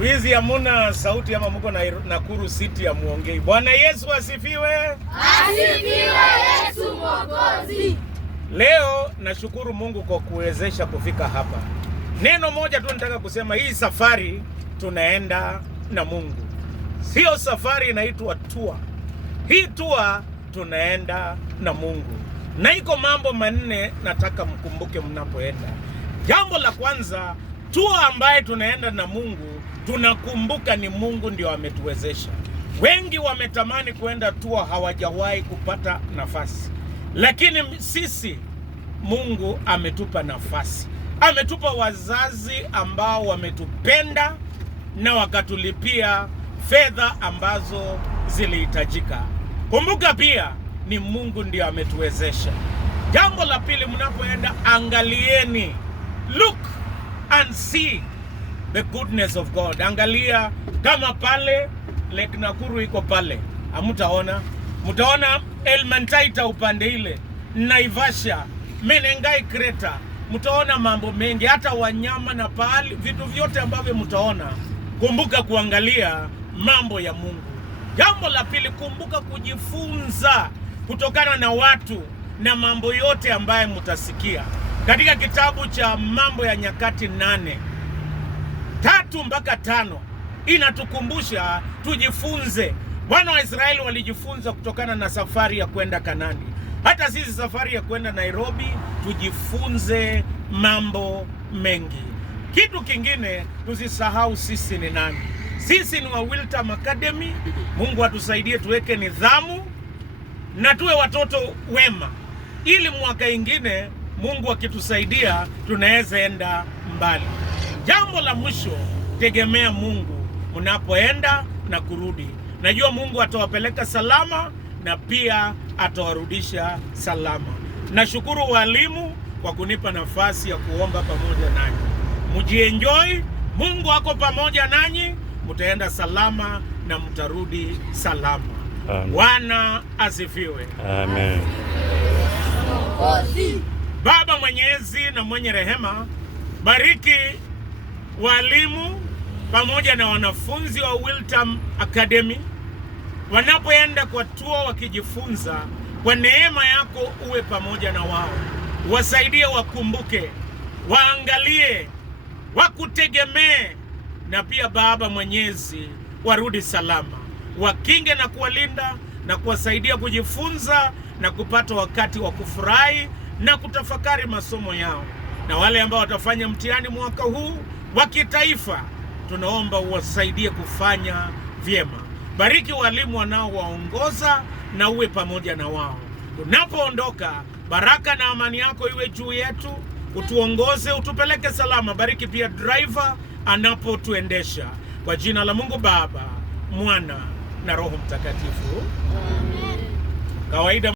Wizi hamuna sauti ama mko na Nakuru City ya muongei. Bwana Yesu asifiwe. Asifiwe Yesu Mwokozi. Leo nashukuru Mungu kwa kuwezesha kufika hapa. Neno moja tu nataka kusema, hii safari tunaenda na Mungu. Sio safari inaitwa tour. Hii tour tunaenda na Mungu. Na iko mambo manne nataka mkumbuke mnapoenda. Jambo la kwanza, tour ambaye tunaenda na Mungu, tunakumbuka ni Mungu ndio ametuwezesha. Wengi wametamani kuenda tour, hawajawahi kupata nafasi. Lakini sisi Mungu ametupa nafasi. Ametupa wazazi ambao wametupenda na wakatulipia fedha ambazo zilihitajika. Kumbuka pia ni Mungu ndio ametuwezesha. Jambo la pili, mnapoenda angalieni. Look and see the goodness of God. Angalia kama pale Lake Nakuru iko pale. Hamtaona. Mtaona Elementaita upande ile, Naivasha, Menengai Kreta. Mtaona mambo mengi, hata wanyama na pahali, vitu vyote ambavyo mtaona. Kumbuka kuangalia mambo ya Mungu. Jambo la pili, kumbuka kujifunza kutokana na watu na mambo yote ambaye mtasikia. Katika kitabu cha Mambo ya Nyakati 8:3-5 inatukumbusha tujifunze. Wana wa Israeli walijifunza kutokana na safari ya kwenda Kanani. Hata sisi safari ya kwenda Nairobi tujifunze mambo mengi. Kitu kingine tusisahau sisi ni nani. Sisi ni wa Wiltam Academy. Mungu atusaidie tuweke nidhamu na tuwe watoto wema, ili mwaka ingine Mungu akitusaidia tunaweza enda mbali. Jambo la mwisho, tegemea Mungu mnapoenda na kurudi. Najua Mungu atawapeleka salama na pia atawarudisha salama. Nashukuru walimu kwa kunipa nafasi ya kuomba pamoja nanyi. Mujienjoy, Mungu ako pamoja nanyi, mtaenda salama na mtarudi salama. Bwana asifiwe. Amen. Baba mwenyezi na mwenye rehema, bariki walimu pamoja na wanafunzi wa Wiltam Academy wanapoenda kwa tour wakijifunza. Kwa neema yako uwe pamoja na wao, wasaidie, wakumbuke, waangalie, wakutegemee, na pia Baba mwenyezi warudi salama, wakinge na kuwalinda na kuwasaidia kujifunza na kupata wakati wa kufurahi na kutafakari masomo yao. Na wale ambao watafanya mtihani mwaka huu wa kitaifa, tunaomba uwasaidie kufanya vyema. Bariki walimu wanaowaongoza na uwe pamoja na wao. Tunapoondoka, baraka na amani yako iwe juu yetu, utuongoze, utupeleke salama. Bariki pia driver anapotuendesha. Kwa jina la Mungu Baba, Mwana na Roho Mtakatifu. Amen. Kawaida